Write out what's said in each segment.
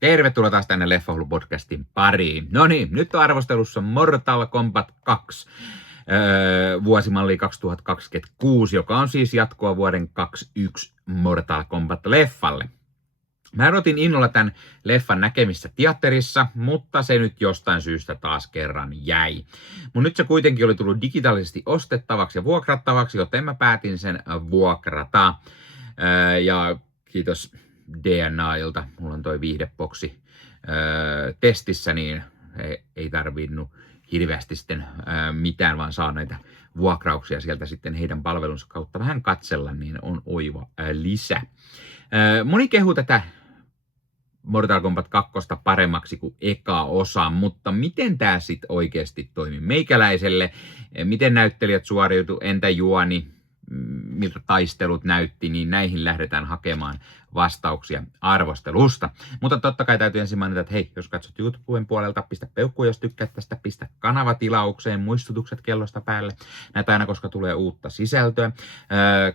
Tervetuloa taas tänne Leffahullu-podcastin pariin. No niin, nyt on arvostelussa Mortal Kombat 2, vuosimalli 2026, joka on siis jatkoa vuoden 2021 Mortal Kombat-leffalle. Mä odotin innolla tämän leffan näkemistä teatterissa, mutta se nyt jostain syystä taas kerran jäi. Mun nyt se kuitenkin oli tullut digitaalisesti ostettavaksi ja vuokrattavaksi, joten mä päätin sen vuokrata. Ja kiitos DNAilta, mulla on toi viihdeboksi testissä, niin ei tarvinnut hirveästi sitten mitään, vaan saa näitä vuokrauksia sieltä sitten heidän palvelunsa kautta vähän katsella, niin on oiva lisä. Moni kehuu tätä Mortal Kombat 2 paremmaksi kuin eka osa, mutta miten tää sitten oikeasti toimi meikäläiselle? Miten näyttelijät suoriutu? Entä juoni? Miltä taistelut näytti, niin näihin lähdetään hakemaan vastauksia arvostelusta. Mutta totta kai täytyy ensin mainita, että hei, jos katsot YouTuben puolelta, pistä peukku, jos tykkäät tästä, pistä kanava tilaukseen, muistutukset kellosta päälle, näitä aina, koska tulee uutta sisältöä.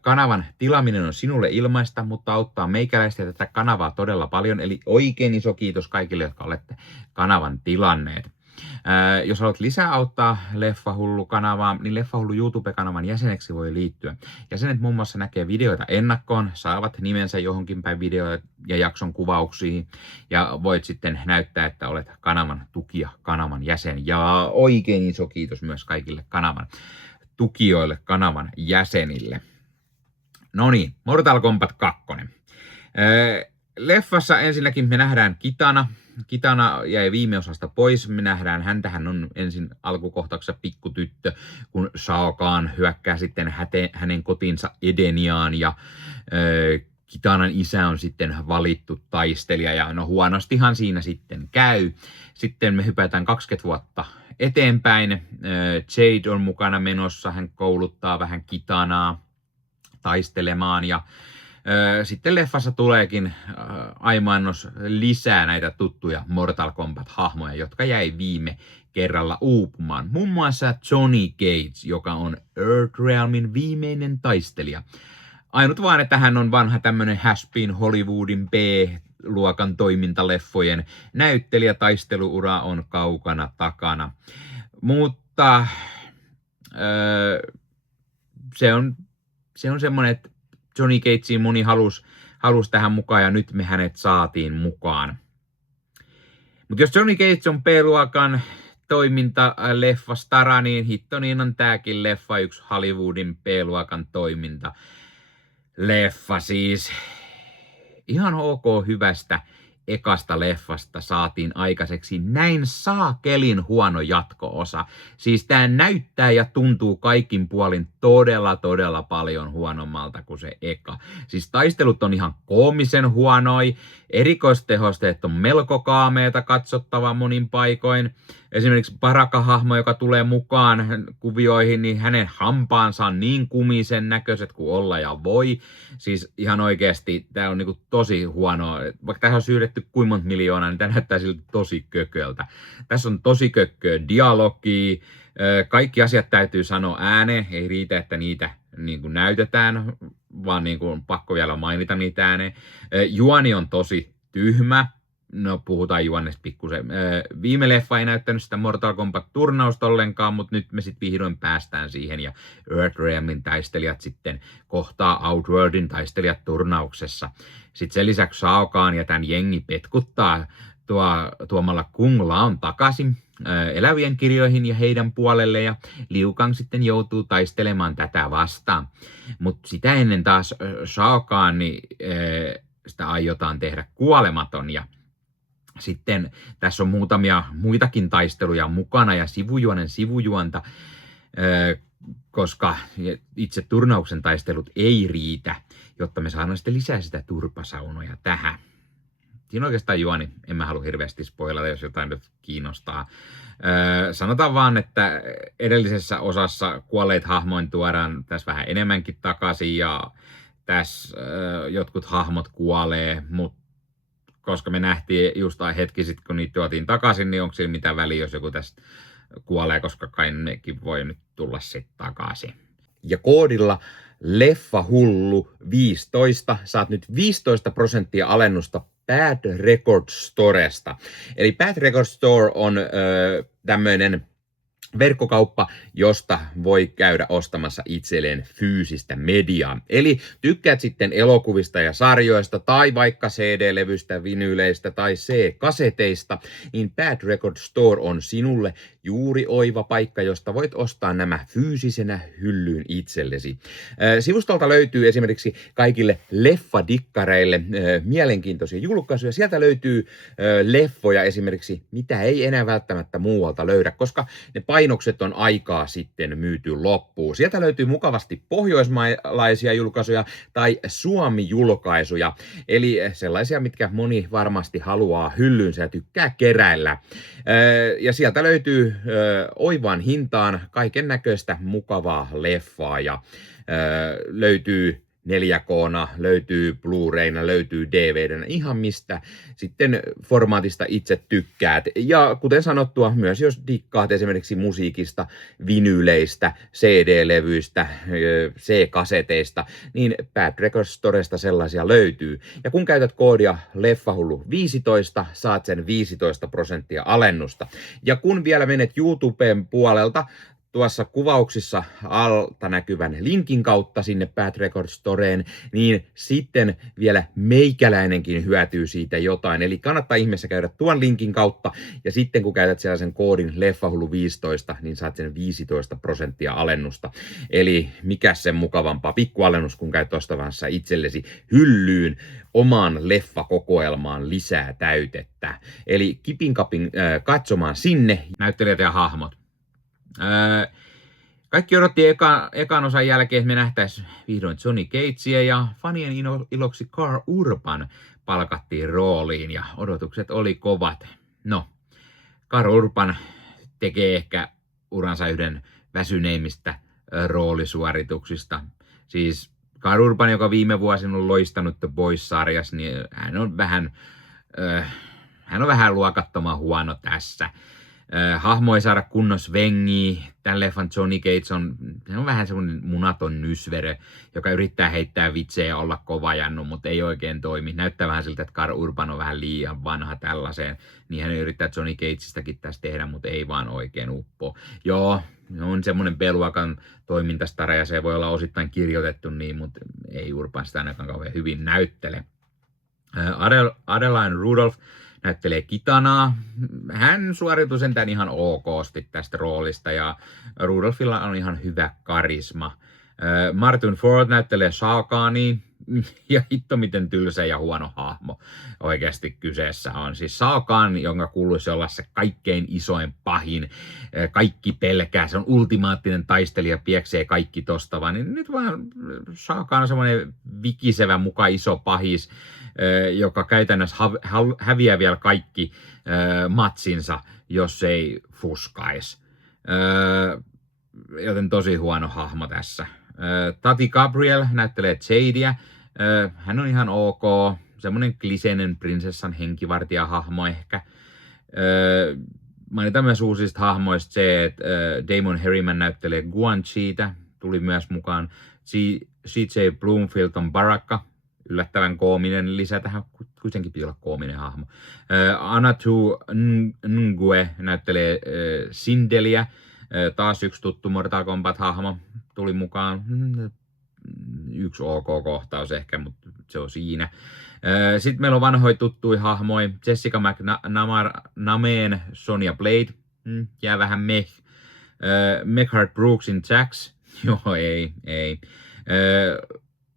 Kanavan tilaaminen on sinulle ilmaista, mutta auttaa meikäläistä tätä kanavaa todella paljon, eli oikein iso kiitos kaikille, jotka olette kanavan tilanneet. Jos haluat lisää auttaa Leffahullu-kanavaa, niin Leffahullu YouTube-kanavan jäseneksi voi liittyä. Jäsenet muun muassa näkee videoita ennakkoon, saavat nimensä johonkin päin videoita ja jakson kuvauksiin, ja voit sitten näyttää, että olet kanavan tukija, kanavan jäsen. Ja oikein iso kiitos myös kaikille kanavan tukijoille, kanavan jäsenille. No niin, Mortal Kombat 2. Leffassa ensinnäkin me nähdään Kitana. Kitana jäi viime osasta pois. Me nähdään häntä. Hän on ensin alkukohtauksessa pikkutyttö, kun Shao Kahn hyökkää sitten hänen kotinsa Edeniaan. Ja Kitanan isä on sitten valittu taistelija. Ja no huonostihan siinä sitten käy. Sitten me hypätään 20 vuotta eteenpäin. Jade on mukana menossa. Hän kouluttaa vähän Kitanaa taistelemaan ja sitten leffassa tuleekin aimaannos lisää näitä tuttuja Mortal Kombat-hahmoja, jotka jäi viime kerralla uupumaan. Muun muassa Johnny Cage, joka on Earthrealmin viimeinen taistelija. Ainut vaan, että hän on vanha tämmönen has-been Hollywoodin B-luokan toimintaleffojen näyttelijä. Taisteluura on kaukana takana. Mutta se on semmoinen, että Johnny Cageen moni halusi tähän mukaan ja nyt me hänet saatiin mukaan. Mutta jos Johnny Cage on B-luokan toimintaleffastara, niin hitto niin on tääkin leffa yksi Hollywoodin B-luokan toimintaleffa. Siis ihan ok hyvästä ekasta leffasta saatiin aikaiseksi näin saakelin huono jatko-osa. Siis tää näyttää ja tuntuu kaikin puolin todella paljon huonommalta kuin se eka. Siis taistelut on ihan koomisen huonoi, erikoistehosteet on melko kaameita katsottava monin paikoin. Esimerkiksi Baraka-hahmo, joka tulee mukaan kuvioihin, niin hänen hampaansa on niin kumisen näköiset kuin olla ja voi. Siis ihan oikeasti tämä on niinku tosi huonoa. Vaikka tähän on syydetty kuinka monta miljoonaa, niin tämä näyttää siltä tosi kököltä. Tässä on tosi kökköä dialogia. Kaikki asiat täytyy sanoa ääneen. Ei riitä, että niitä niin kuin näytetään, vaan niin kuin on pakko vielä mainita niitä ääneen. Juoni on tosi tyhmä. No, puhutaan juonesta pikkusen. Viime leffa ei näyttänyt sitä Mortal Kombat-turnausta ollenkaan, mutta nyt me sitten vihdoin päästään siihen. Ja Earthrealmin taistelijat sitten kohtaa Outworldin taistelijat turnauksessa. Sitten sen lisäksi Shao Kahn ja tämän jengi petkuttaa tuomalla Kung Laon takaisin elävien kirjoihin ja heidän puolelle. Ja Liu Kang sitten joutuu taistelemaan tätä vastaan. Mutta sitä ennen taas Shao Kahn, niin sitä aiotaan tehdä kuolematon ja sitten tässä on muutamia muitakin taisteluja mukana ja sivujuonen sivujuonta, koska itse turnauksen taistelut ei riitä, jotta me saadaan sitten lisää sitä turpasaunoja tähän. Siinä oikeastaan juoni, en mä halua hirveästi spoilata, jos jotain nyt kiinnostaa. Sanotaan vaan, että edellisessä osassa kuolleet hahmoin tuodaan tässä vähän enemmänkin takaisin ja tässä jotkut hahmot kuolee, mutta koska me nähtiin just hetki sitten, kun niitä tuotiin takaisin, niin onko sillä mitään väliä, jos joku tästä kuolee, koska kai nekin voi nyt tulla sitten takaisin. Ja koodilla Leffahullu 15 saat nyt 15% alennusta Bad Record Storesta. Eli Bad Record Store on tämmöinen verkkokauppa, josta voi käydä ostamassa itselleen fyysistä mediaa. Eli tykkäät sitten elokuvista ja sarjoista tai vaikka CD-levystä, vinyyleistä tai C-kaseteista, niin Bad Record Store on sinulle juuri oiva paikka, josta voit ostaa nämä fyysisenä hyllyyn itsellesi. Sivustolta löytyy esimerkiksi kaikille leffadikkareille mielenkiintoisia julkaisuja. Sieltä löytyy leffoja esimerkiksi, mitä ei enää välttämättä muualta löydä, koska ne painokset on aikaa sitten myyty loppuun. Sieltä löytyy mukavasti pohjoismaalaisia julkaisuja tai Suomi-julkaisuja, eli sellaisia, mitkä moni varmasti haluaa hyllyynsä ja tykkää keräillä. Ja sieltä löytyy oivaan hintaan kaiken näköistä mukavaa leffaa ja löytyy 4K:na, löytyy Blu-rayna, löytyy DVDnä, ihan mistä sitten formaatista itse tykkäät. Ja kuten sanottua, myös jos dikkaat esimerkiksi musiikista, vinyyleistä, CD-levyistä, C-kaseteista, niin Bad Record Storesta sellaisia löytyy. Ja kun käytät koodia Leffahullu15, saat sen 15% alennusta. Ja kun vielä menet YouTuben puolelta, tuossa kuvauksissa alta näkyvän linkin kautta sinne Bad Record Storeen, niin sitten vielä meikäläinenkin hyötyy siitä jotain. Eli kannattaa ihmeessä käydä tuon linkin kautta, ja sitten kun käytät sellaisen koodin Leffahullu15, niin saat sen 15% alennusta. Eli mikä sen mukavampaa pikkualennus, kun käyt ostamassa itsellesi hyllyyn omaan leffakokoelmaan lisää täytettä. Eli kipin kapin katsomaan sinne. Näyttelijät ja hahmot. Kaikki odotti ekan osan jälkeen, että me nähtäisiin vihdoin Johnny Cagea, ja fanien iloksi Karl Urban palkattiin rooliin ja odotukset oli kovat. No, Karl Urban tekee ehkä uransa yhden väsyneimmistä roolisuorituksista. Siis Karl Urban, joka viime vuosina on loistanut The Boys-sarjassa, niin hän on vähän luokattoman huono tässä. Hahmo ei saada kunnon svengiä. Tämän leffan Johnny Cage on vähän semmoinen munaton nysvere, joka yrittää heittää vitsejä ja olla kova-jannu, mutta ei oikein toimi. Näyttää vähän siltä, että Karl Urban on vähän liian vanha tällaiseen. Niin hän yrittää Johnny Cageistakin tässä tehdä, mutta ei vaan oikein uppo. Joo, on semmoinen B-luokan toimintastara ja se voi olla osittain kirjoitettu niin, mutta ei Urban sitä ainakaan kauhean hyvin näyttele. Adeline Rudolph näyttelee Kitanaa. Hän suoriutui sentään ihan okosti tästä roolista ja Rudolphilla on ihan hyvä karisma. Martin Ford näyttelee Shao Kahnia ja hitto miten tylsä ja huono hahmo oikeasti kyseessä on. Siis Shao Kahn, jonka kuuluisi olla se kaikkein isoin pahin, kaikki pelkää, se on ultimaattinen taistelija, pieksee kaikki tosta vaan, niin nyt vaan Shao Kahn on semmoinen vikisevä muka iso pahis, joka käytännössä häviää vielä kaikki matsinsa, jos ei fuskais. Joten tosi huono hahmo tässä. Tati Gabriel näyttelee Jadeä. Hän on ihan ok, semmonen kliseinen prinsessan henkivartija-hahmo ehkä. Mainitaan myös uusista hahmoista se, että Damon Herriman näyttelee Guan Chiitä, tuli myös mukaan. C.J. Bloomfield on Baraka, yllättävän koominen lisä tähän, kuitenkin pitää olla koominen hahmo. Anatu Ngue näyttelee Sindeliä, taas yksi tuttu Mortal Kombat-hahmo tuli mukaan. Yksi OK-kohtaus ehkä, mutta se on siinä. Sitten meillä on vanhoja tuttuja hahmoja. Jessica McNameen Sonya Blade. Jää vähän meh. Mechard Brooksin Jax. Joo, ei.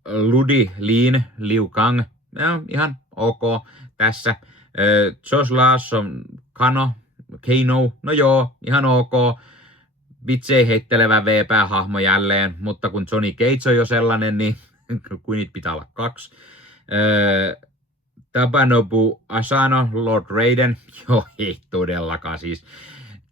Ludi Lean, Liu Kang. Ihan ok tässä. Josh Larson, Kano. No joo, ihan ok. Vitsei heittelevä V-päähahmo jälleen, mutta kun Johnny Cage on jo sellainen, niin kuin niitä pitää olla 2. Tabanobu Asano, Lord Raiden, joo ei todellakaan siis.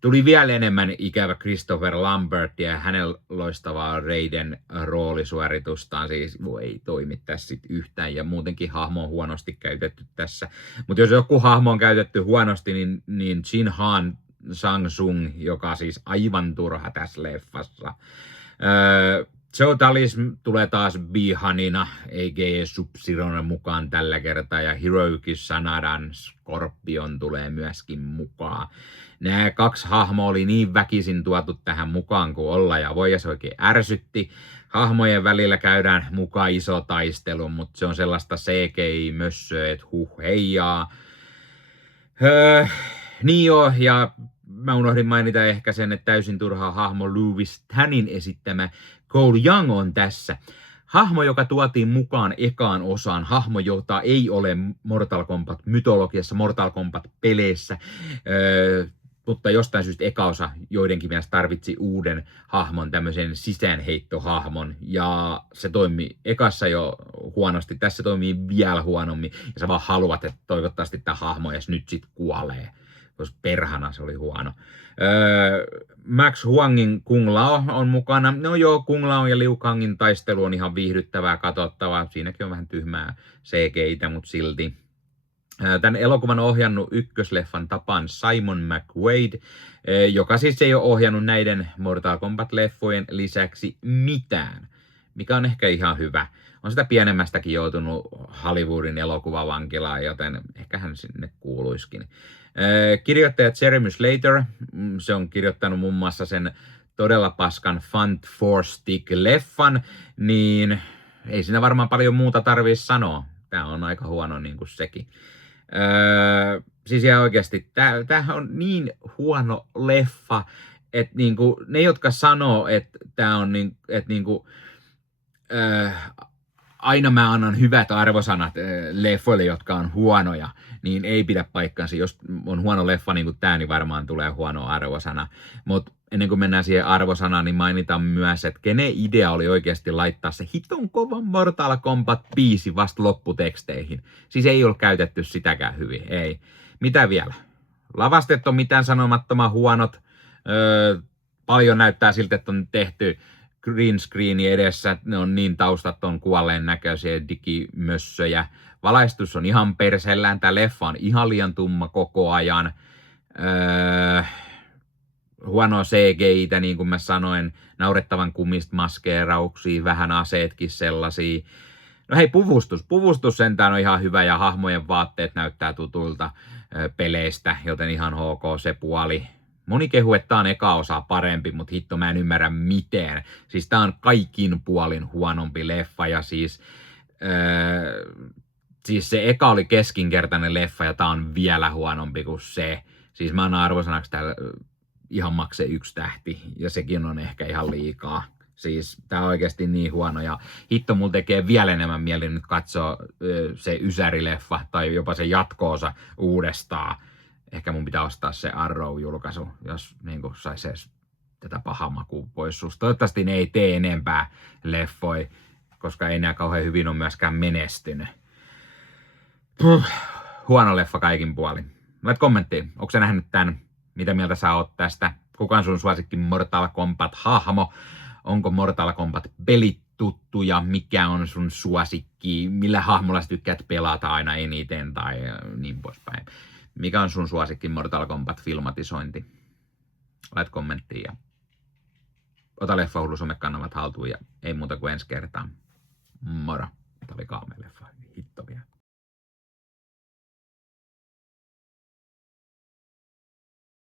Tuli vielä enemmän ikävä Christopher Lambert ja hänen loistavaa Raiden roolisuoritustaan, siis ei toimi tässä yhtään ja muutenkin hahmo on huonosti käytetty tässä. Mutta jos joku hahmo on käytetty huonosti, niin Jin Han Sang-sung, joka siis aivan turha tässä leffassa. Joe Talis tulee taas Bihanina, a.k.a. Sub-Zeron mukaan tällä kertaa, ja Hiroyuki Sanadan Scorpion tulee myöskin mukaan. Nämä kaksi hahmoa oli niin väkisin tuotu tähän mukaan kuin olla ja voi, ja se oikein ärsytti. Hahmojen välillä käydään mukaan iso taistelu, mutta se on sellaista CGI-mössöä, että heijaa. Niin joo, ja mä unohdin mainita ehkä sen, että täysin turhaa hahmo Lewis Tanin esittämä Cole Young on tässä. Hahmo, joka tuotiin mukaan ekaan osaan, hahmo, jota ei ole Mortal Kombat-mytologiassa, Mortal Kombat-peleissä, mutta jostain syystä eka osa joidenkin mielestä tarvitsi uuden hahmon, tämmöisen sisäänheittohahmon, ja se toimi ekassa jo huonosti, tässä toimii vielä huonommin, ja sä vaan haluat, että toivottavasti tämä hahmo edes nyt sit kuolee, koska perhana se oli huono. Max Huangin Kung Lao on mukana. No joo, Kung Lao ja Liu Kangin taistelu on ihan viihdyttävää, katsottavaa. Siinäkin on vähän tyhmää CGI-tä, mutta silti. Tämän elokuvan on ohjannut ykkösleffan tapaan Simon McQuaid, joka siis ei ole ohjannut näiden Mortal Kombat-leffojen lisäksi mitään, mikä on ehkä ihan hyvä. On sitä pienemmästäkin joutunut Hollywoodin elokuvavankilaan, joten ehkä hän sinne kuuluisikin. Kirjoittaja Jeremy Slater, se on kirjoittanut muun muassa sen todella paskan Fun for Stick-leffan, niin ei siinä varmaan paljon muuta tarvitse sanoa. Tämä on aika huono niin kuin sekin. Siis ihan oikeasti, tämähän on niin huono leffa, että niinku, ne, jotka sanoo, että tämä on aina mä annan hyvät arvosanat leffoille, jotka on huonoja, niin ei pidä paikkaansa. Jos on huono leffa niin kuin tämä, niin varmaan tulee huono arvosana. Mutta ennen kuin mennään siihen arvosanaan, niin mainitaan myös, että kenen idea oli oikeasti laittaa se hiton kovan Mortal Kombat-biisi vasta lopputeksteihin. Siis ei ole käytetty sitäkään hyvin, ei. Mitä vielä? Lavastet on mitään sanomattoman huonot. Paljon näyttää siltä, että on tehty green screeni edessä, ne on niin taustat on kuolleen näköisiä digimössöjä. Valaistus on ihan persellään, tää leffa on ihan liian tumma koko ajan. Huono CGI-tä, niin kuin mä sanoin, naurettavan kumista maskeerauksia, vähän aseetkin sellaisia. No hei, puvustus sentään on ihan hyvä ja hahmojen vaatteet näyttää tutuilta peleistä, joten ihan HK se puoli. Moni kehuu, että tää on eka osa parempi, mutta hitto mä en ymmärrä miten. Siis tää on kaikin puolin huonompi leffa ja siis se eka oli keskinkertainen leffa ja tää on vielä huonompi kuin se. Siis mä annan arvosanaksi täällä ihan makse 1 tähti ja sekin on ehkä ihan liikaa. Siis tää on oikeasti niin huono ja hitto mulla tekee vielä enemmän mieli nyt katsoa se Ysäri-leffa tai jopa se jatko-osa uudestaan. Ehkä mun pitää ostaa se Arrow-julkaisu, jos niin saisi edes tätä pahaa makua pois susta. Toivottavasti ne ei tee enempää leffoi, koska ei nää kauhean hyvin ole myöskään menestynyt. Huono leffa kaikin puolin. Lait kommenttiin, onko sä nähnyt tän? Mitä mieltä sä oot tästä? Kuka on sun suosikki Mortal Kombat-hahmo? Onko Mortal Kombat-pelit tuttuja? Mikä on sun suosikki? Millä hahmolla sä tykkäät pelata aina eniten tai niin poispäin? Mikä on sun suosikki Mortal Kombat-filmatisointi? Lait kommenttiin ja ota Leffahullu some-kanavat haltuun ja ei muuta kuin ensi kertaan. Moro. Tämä oli kaamea leffa. Hitto vielä.